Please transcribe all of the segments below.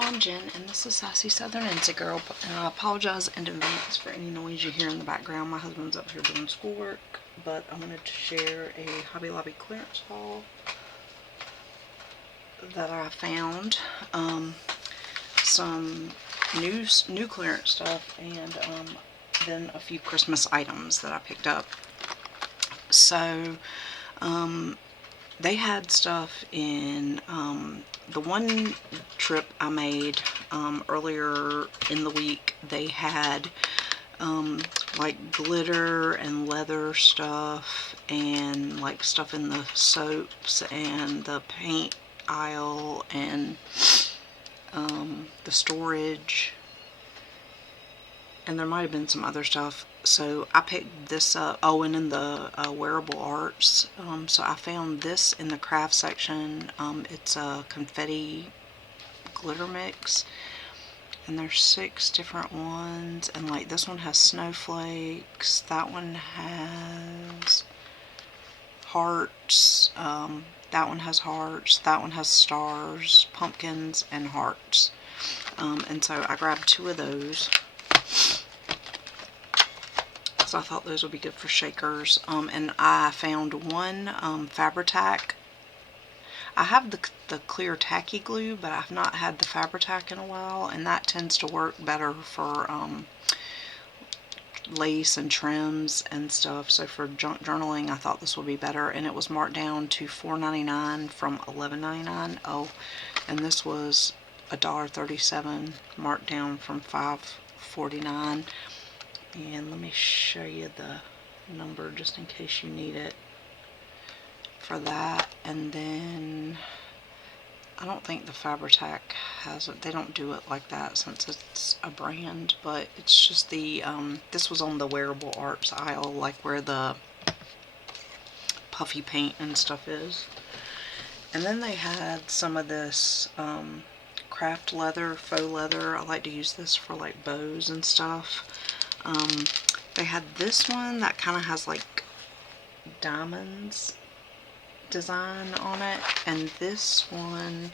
y'all, I'm Jen, and this is Sassy Southern Insect Girl, and I apologize in advance for any noise you hear in the background. My husband's up here doing schoolwork, but I wanted to share a Hobby Lobby clearance haul that I found. Some new clearance stuff, and then a few Christmas items that I picked up. So, they had stuff in the one trip I made earlier in the week. They had like glitter and leather stuff, and like stuff in the soaps and the paint aisle, and the storage, and there might have been some other stuff. So I picked this up. Oh, and in the wearable arts. So I found this in the craft section. It's a confetti glitter mix, and there's 6 different ones. And like this one has snowflakes. That one has hearts. That one has hearts. That one has stars, pumpkins, and hearts. And so I grabbed 2 of those. So I thought those would be good for shakers. And I found one Fabri-Tac. I have the clear tacky glue, but I've not had the Fabri-Tac in a while, and that tends to work better for lace and trims and stuff. So for junk journaling, I thought this would be better, and it was marked down to $4.99 from $11.99. Oh, and this was $1.37, marked down from $5.49. And let me show you the number just in case you need it for that. And then I don't think the Fabri-Tac has it. They don't do it like that since it's a brand, but it's just the this was on the wearable arts aisle, like where the puffy paint and stuff is. And then they had some of this craft leather, faux leather. I like to use this for like bows and stuff. They had this one that kind of has like diamonds design on it, and this one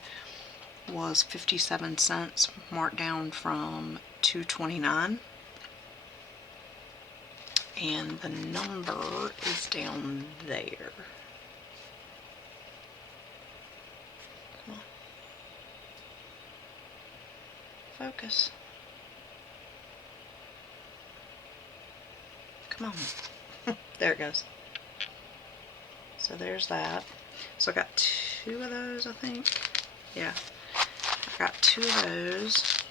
was 57 cents, marked down from $2.29, and the number is down there. Come on. Focus. Come on. There it goes. So there's that. So I got 2 of those, I think. Yeah. I got 2 of those.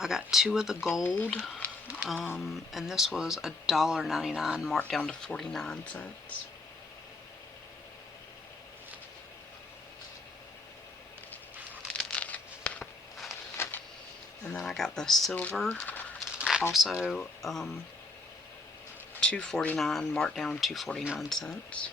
I got 2 of the gold. And this was $1.99, marked down to 49 cents. And then I got the silver, also $2.49, marked down to 49 cents.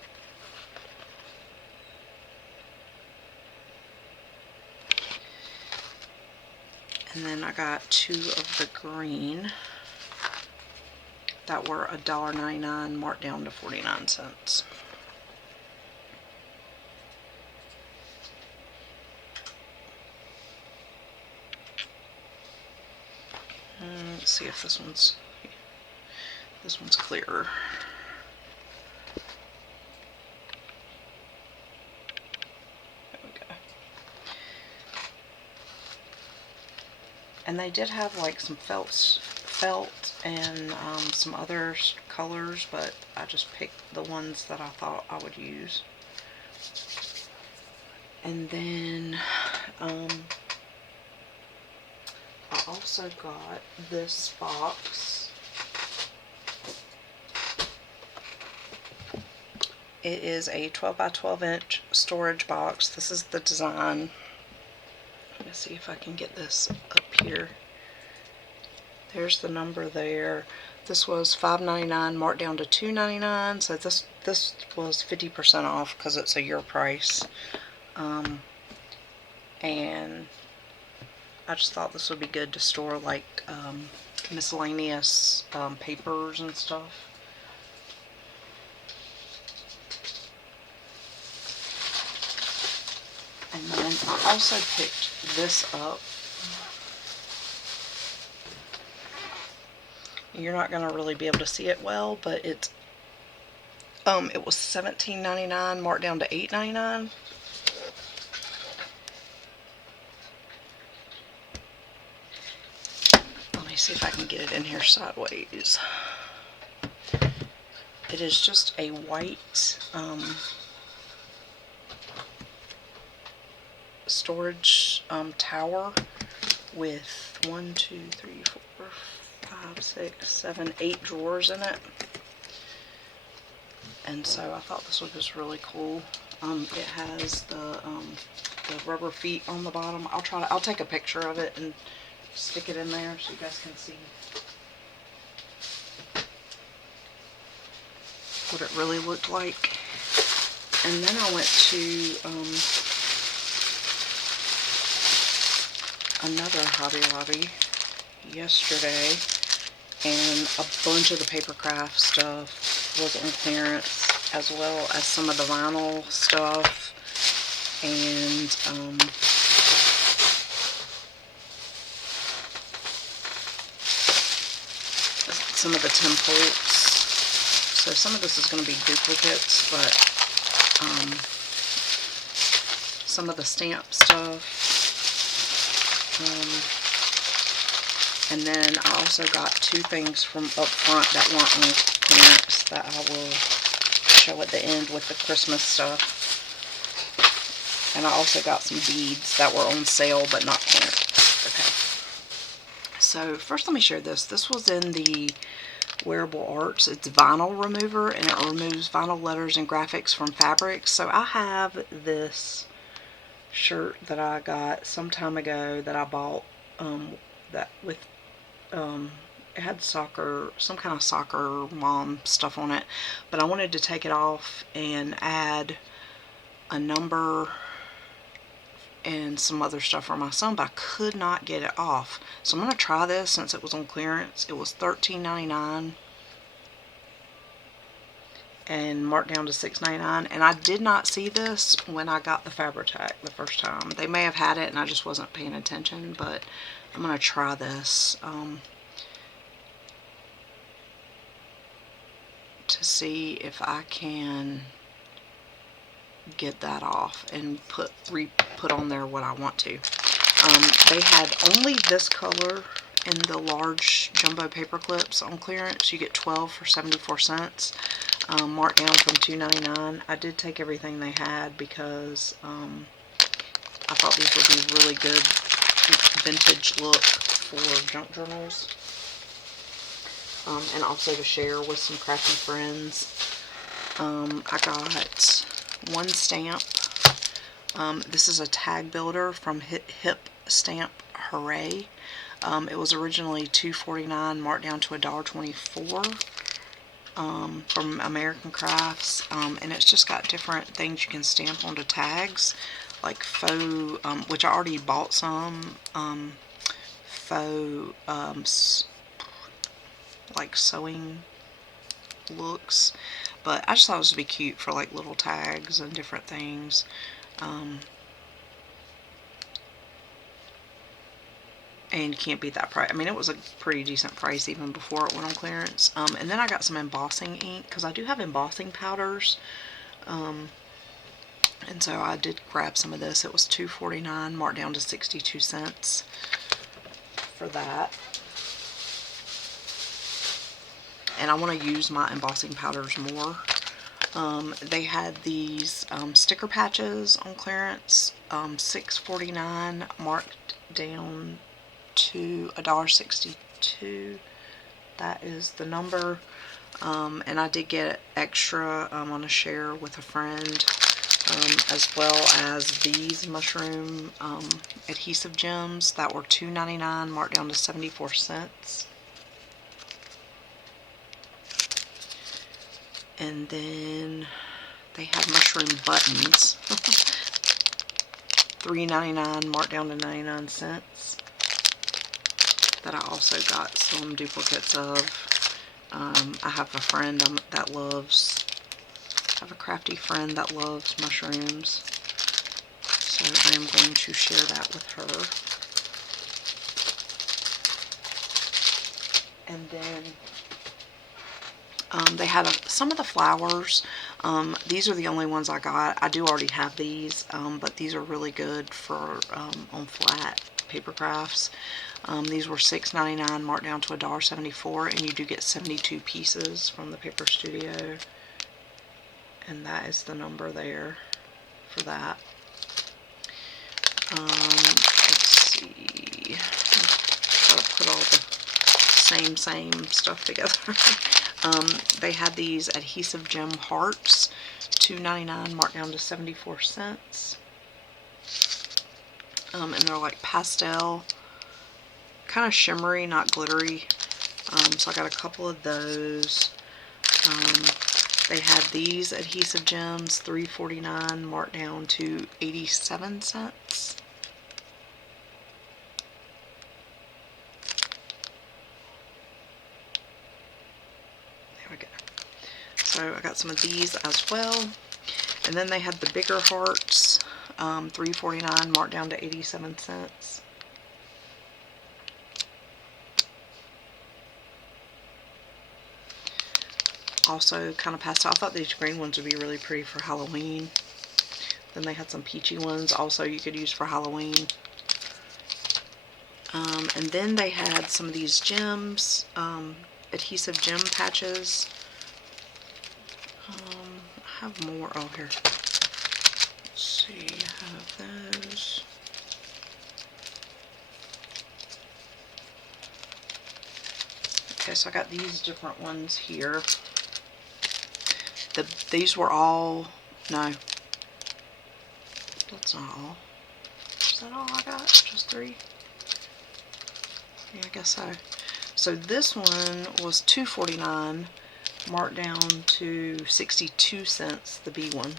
And then I got 2 of the green that were $1.99, marked down to 49 cents. Let's see if this one's clearer. There we go. And they did have like some felt and some other colors, but I just picked the ones that I thought I would use. And then I also got this box. It is a 12 by 12 inch storage box. This is the design. Let me see if I can get this up here. There's the number there. This was $5.99, marked down to $2.99. So this was 50% off because it's a year price. And I just thought this would be good to store like miscellaneous papers and stuff. And then I also picked this up. You're not going to really be able to see it well, but it was $17.99 marked down to $8.99. Let me see if I can get it in here sideways. It is just a white storage tower with 1, 2, 3, 4, 5, 6, 7, 8 drawers in it. And so I thought this was just really cool. It has the rubber feet on the bottom. I'll take a picture of it and stick it in there so you guys can see what it really looked like. And then I went to another Hobby Lobby yesterday, and a bunch of the paper craft stuff was on clearance, as well as some of the vinyl stuff, and some of the templates. So some of this is going to be duplicates, but some of the stamp stuff. And then I also got 2 things from up front that weren't on clearance that I will show at the end with the Christmas stuff. And I also got some beads that were on sale but not clearance. Okay. So first let me share this. This was in the Wearable Arts. It's vinyl remover, and it removes vinyl letters and graphics from fabrics. So I have this shirt that I got some time ago that I bought that with it had some kind of soccer mom stuff on it, but I wanted to take it off and add a number and some other stuff for my son, but I could not get it off. So I'm going to try this since it was on clearance. It was $13.99 and marked down to $6.99, and I did not see this when I got the Fabri-Tac the first time. They may have had it and I just wasn't paying attention, but I'm going to try this to see if I can get that off and put on there what I want to. They had only this color in the large jumbo paper clips on clearance. You get 12 for 74 cents, marked down from $2.99. I did take everything they had because I thought these would be really good vintage look for junk journals, and also to share with some crafty friends. I got 1 stamp. This is a tag builder from Hip Stamp Hooray. It was originally $2.49, marked down to $1.24 from American Crafts, and it's just got different things you can stamp onto tags, like faux, which I already bought some, faux, like sewing looks, but I just thought it would be cute for like little tags and different things. And you can't beat that price. I mean, it was a pretty decent price even before it went on clearance. And then I got some embossing ink, because I do have embossing powders. And so I did grab some of this. It was $2.49, marked down to 62 cents for that. And I want to use my embossing powders more. They had these sticker patches on clearance, $6.49, marked down to $1.62. That is the number. And I did get extra on a share with a friend, as well as these mushroom adhesive gems that were $2.99, marked down to 74 cents. And then they had mushroom buttons, $3.99, marked down to 99 cents. That I also got some duplicates of. I have a friend that loves, I have a crafty friend that loves mushrooms, so I am going to share that with her. And then they had some of the flowers. These are the only ones I got. I do already have these, but these are really good for on flat paper crafts. These were $6.99, marked down to $1.74, and you do get 72 pieces from the Paper Studio. And that is the number there for that. Let's see. Try to put all the same stuff together. They had these adhesive gem hearts, $2.99, marked down to 74 cents. And they're like pastel, kind of shimmery, not glittery. So I got a couple of those. They had these adhesive gems, $3.49, marked down to 87 cents. There we go. So I got some of these as well. And then they had the bigger hearts, $3.49, marked down to 87 cents. Also kind of pastel. I thought these green ones would be really pretty for Halloween. Then they had some peachy ones also you could use for Halloween. And then they had some of these gems, adhesive gem patches. I have more. Oh, here. Let's see. I have those. Okay, so I got these different ones here. These were all, no, that's not all. Is that all I got? Just 3? Yeah, I guess so. So this one was $2.49, marked down to 62 cents, the B one.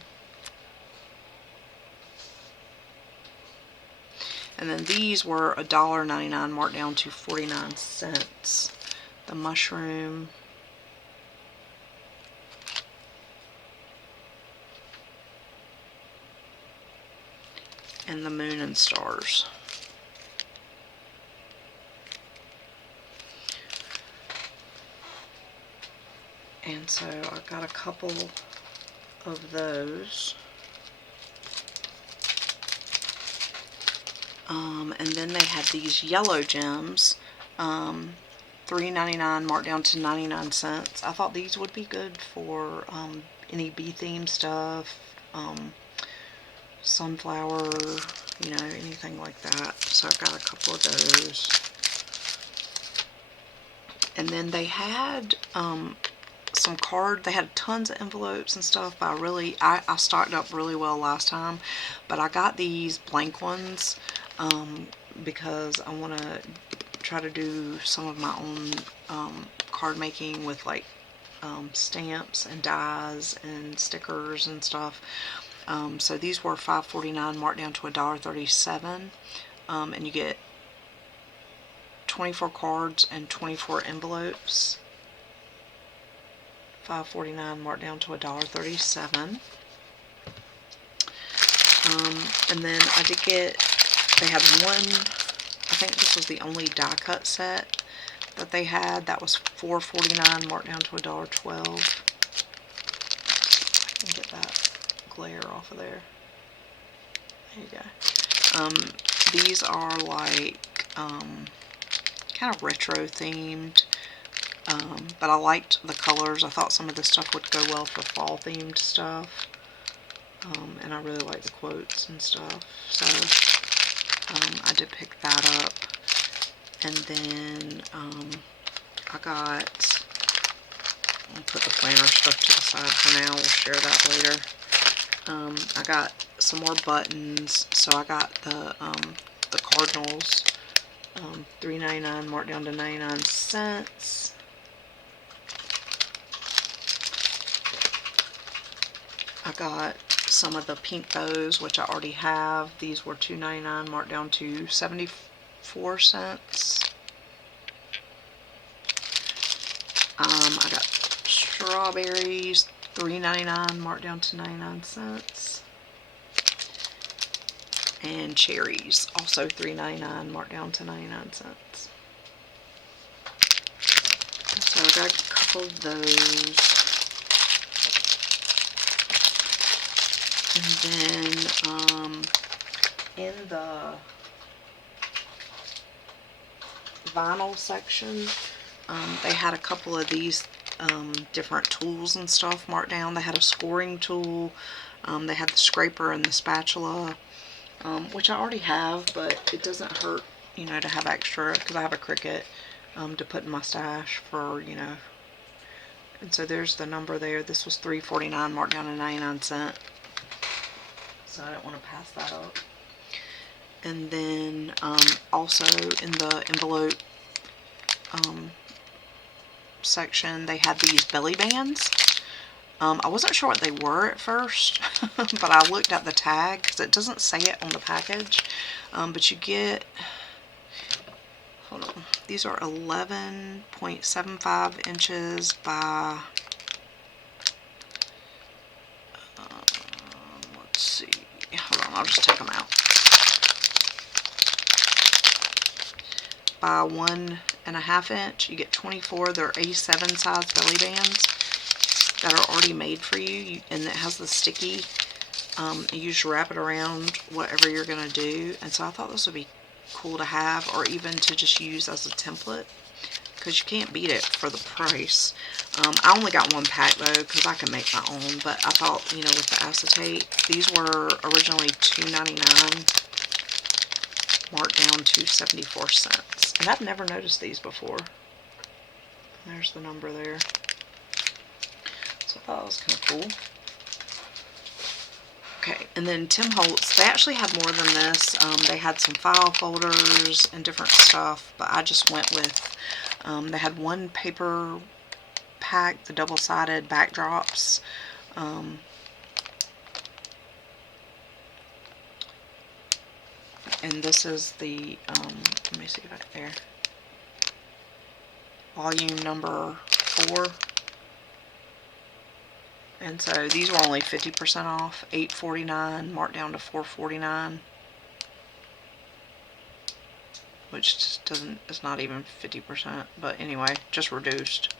And then these were $1.99, marked down to 49 cents. The mushroom. And the moon and stars. And so I got a couple of those. And then they had these yellow gems, $3.99, marked down to 99 cents. I thought these would be good for any bee themed stuff, sunflower, you know, anything like that. So I've got a couple of those. And then they had some card. They had tons of envelopes and stuff. But I stocked up really well last time. But I got these blank ones because I want to try to do some of my own card making with like stamps and dies and stickers and stuff. So these were $5.49, marked down to $1.37, and you get 24 cards and 24 envelopes. $5.49, marked down to $1.37. And then I did get, they had one, I think this was the only die cut set that they had. That was $4.49, marked down to $1.12. I can get that glare off of there. There you go. These are like kind of retro themed, but I liked the colors. I thought some of this stuff would go well for fall themed stuff, and I really like the quotes and stuff, so I did pick that up. And then I got, I'll put the planner stuff to the side for now, we'll share that later. I got some more buttons, so I got the Cardinals, $3.99, marked down to 99 cents. I got some of the pink bows, which I already have. These were $2.99, marked down to 74 cents. I got strawberries, $3.99, marked down to 99 cents. and cherries, also $3.99, marked down to 99 cents. So I got a couple of those. And then in the vinyl section, they had a couple of these different tools and stuff marked down. They had a scoring tool. They had the scraper and the spatula, which I already have, but it doesn't hurt, you know, to have extra, because I have a Cricut to put in my stash for, you know. And so there's the number there. This was $3.49, marked down to 99 cents. So I don't want to pass that up. And then also in the envelope section, they had these belly bands. I wasn't sure what they were at first, but I looked at the tag because it doesn't say it on the package. But you get, hold on, these are 11.75 inches by, let's see, hold on, I'll just take them out. By 1.5 inch. You get 24. They're A7 size belly bands that are already made for you, and it has the sticky. You just wrap it around whatever you're going to do. And so I thought this would be cool to have, or even to just use as a template, because you can't beat it for the price. I only got one pack though, because I can make my own, but I thought, you know, with the acetate, these were originally $2.99, marked down to 74 cents. And I've never noticed these before. There's the number there. So I thought that was kind of cool. Okay, and then Tim Holtz, they actually had more than this. They had some file folders and different stuff, but I just went with, they had one paper pack, the double-sided backdrops. And this is the, let me see if I can, there, volume number 4. And so these were only 50% off, $8.49, marked down to $4.49, which just doesn't, it's not even 50%, but anyway, just reduced.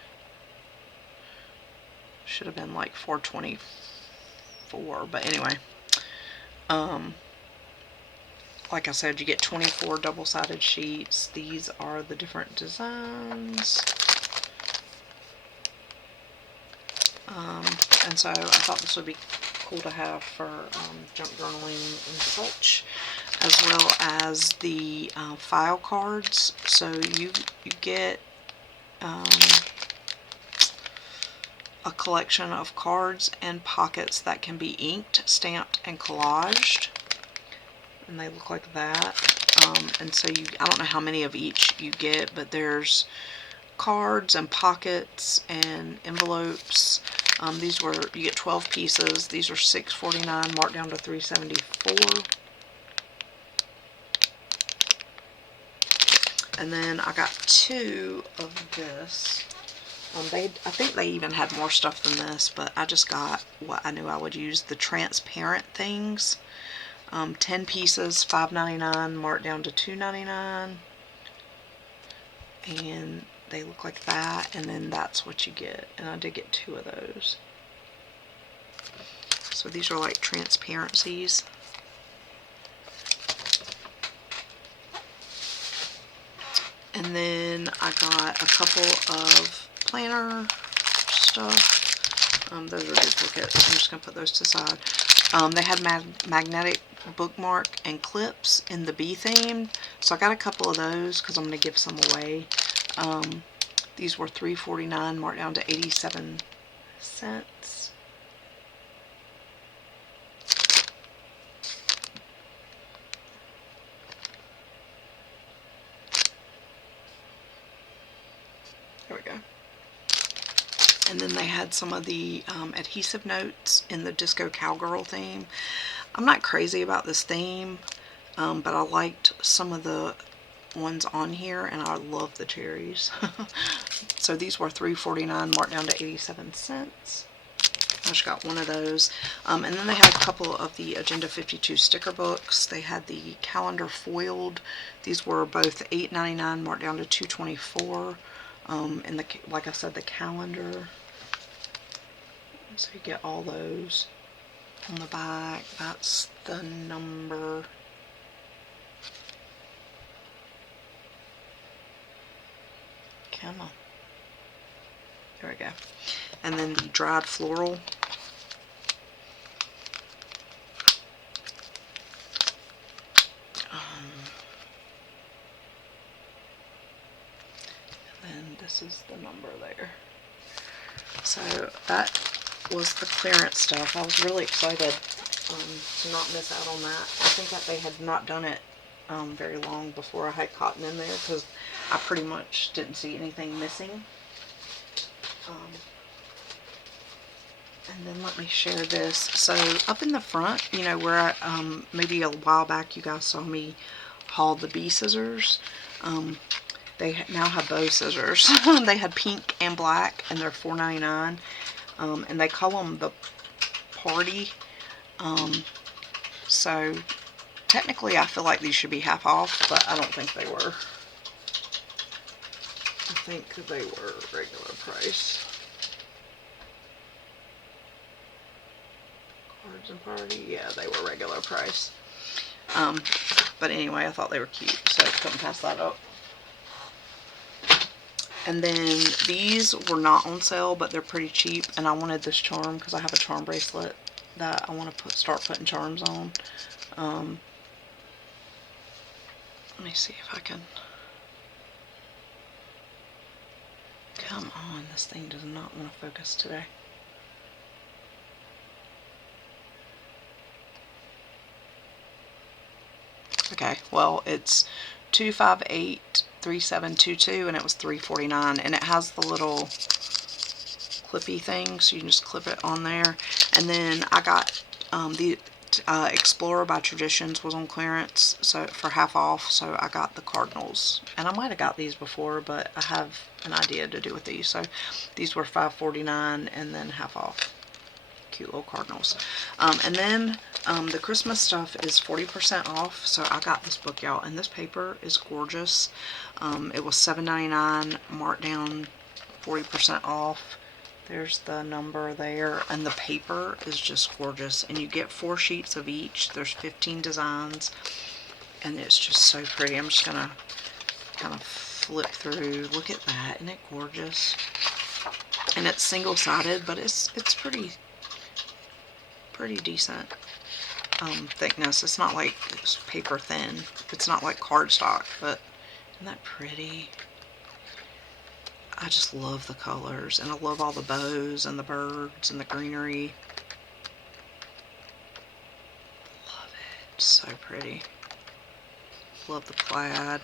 Should have been like $4.24, but anyway. Like I said, you get 24 double-sided sheets. These are the different designs. And so I thought this would be cool to have for junk journaling and such, as well as the file cards. So you get a collection of cards and pockets that can be inked, stamped, and collaged. And they look like that. And so I don't know how many of each you get, but there's cards and pockets and envelopes. These were, you get 12 pieces. These are $6.49, marked down to $3.74. And then I got 2 of this. I think they even had more stuff than this, but I just got what I knew I would use, the transparent things. 10 pieces, $5.99, marked down to $2.99. And they look like that, and then that's what you get. And I did get 2 of those. So these are like transparencies. And then I got a couple of planner stuff. Those are duplicates. I'm just going to put those to the side. They had magnetic bookmark and clips in the bee theme. So I got a couple of those because I'm going to give some away. These were $3.49, marked down to 87 cents. There we go. And then they had some of the adhesive notes in the Disco Cowgirl theme. I'm not crazy about this theme, but I liked some of the ones on here, and I love the cherries. So these were $3.49, marked down to 87 cents. I just got one of those. And then they had a couple of the Agenda 52 sticker books. They had the calendar foiled. These were both $8.99 marked down to $2.24. And like I said, the calendar. So you get all those on the back. That's the number. Come on. There we go. And then the dried floral. And this is the number there. So that was the clearance stuff. I was really excited to not miss out on that. I think that they had not done it very long before I had cotton in there, because I pretty much didn't see anything missing. And then let me share this. So up in the front, you know, where I, maybe a while back you guys saw me haul the bee scissors. They now have bow scissors. They had pink and black, and they're $4.99. And they call them the party. So technically I feel like these should be half off, but I don't think they were. I think they were regular price. Cards and party, yeah, they were regular price. But anyway, I thought they were cute, so I couldn't pass that up. And then these were not on sale, but they're pretty cheap, and I wanted this charm because I have a charm bracelet that I want to start putting charms on. Let me see if I can. Come on, this thing does not want to focus today. Okay, well, it's 2583722, and it was $3.49, and it has the little clippy thing, so you can just clip it on there. And then I got the Explorer by Traditions was on clearance, so for half off, so I got the Cardinals. And I might have got these before, but I have an idea to do with these. So these were $5.49 and then half off. Cute little Cardinals. And then the Christmas stuff is 40% off, so I got this book, y'all, and this paper is gorgeous. It was $7.99, marked down 40% off. There's the number there, and the paper is just gorgeous, and you get 4 sheets of each. There's 15 designs, and it's just so pretty. I'm just gonna kind of flip through. Look at that, isn't it gorgeous? And it's single-sided, but it's pretty decent thickness. It's not like it's paper thin. It's not like cardstock, but isn't that pretty? I just love the colors, and I love all the bows and the birds and the greenery. Love it. So pretty. Love the plaid.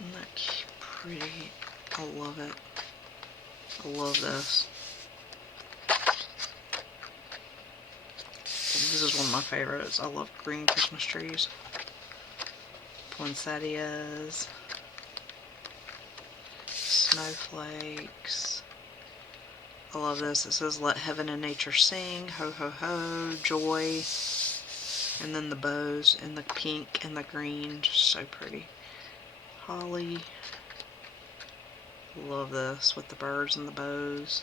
Isn't that pretty? I love it. I love this. This is one of my favorites. I love green Christmas trees. Poinsettias. Snowflakes. I love this. It says, "Let heaven and nature sing. Ho, ho, ho. Joy." And then the bows and the pink and the green. Just so pretty. Holly. Love this with the birds and the bows.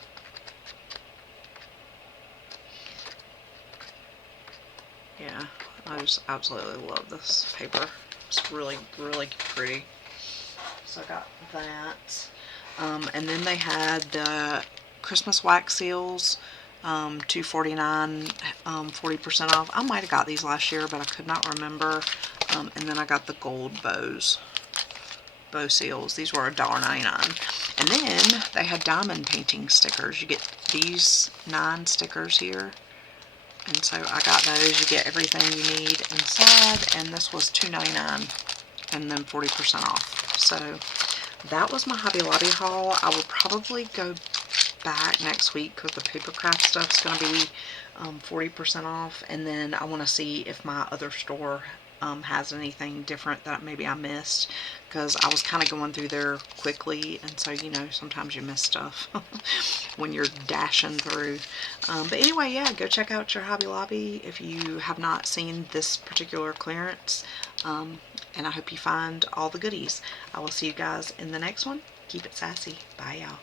Yeah, I just absolutely love this paper. It's really, really pretty. So I got that. And then they had the Christmas wax seals, $2.49, 40% off. I might have got these last year, but I could not remember. And then I got the gold bow seals. These were $1.99. And then they had diamond painting stickers. You get these 9 stickers here. And so I got those. You get everything you need inside. And this was $2.99 and then 40% off. So that was my Hobby Lobby haul. I will probably go back next week because the paper craft stuff's going to be 40% off. And then I want to see if my other store has anything different that maybe I missed, because I was kind of going through there quickly, and so, you know, sometimes you miss stuff when you're dashing through. But anyway, yeah, go check out your Hobby Lobby if you have not seen this particular clearance, and I hope you find all the goodies. I will see you guys in the next one. Keep it sassy. Bye, y'all.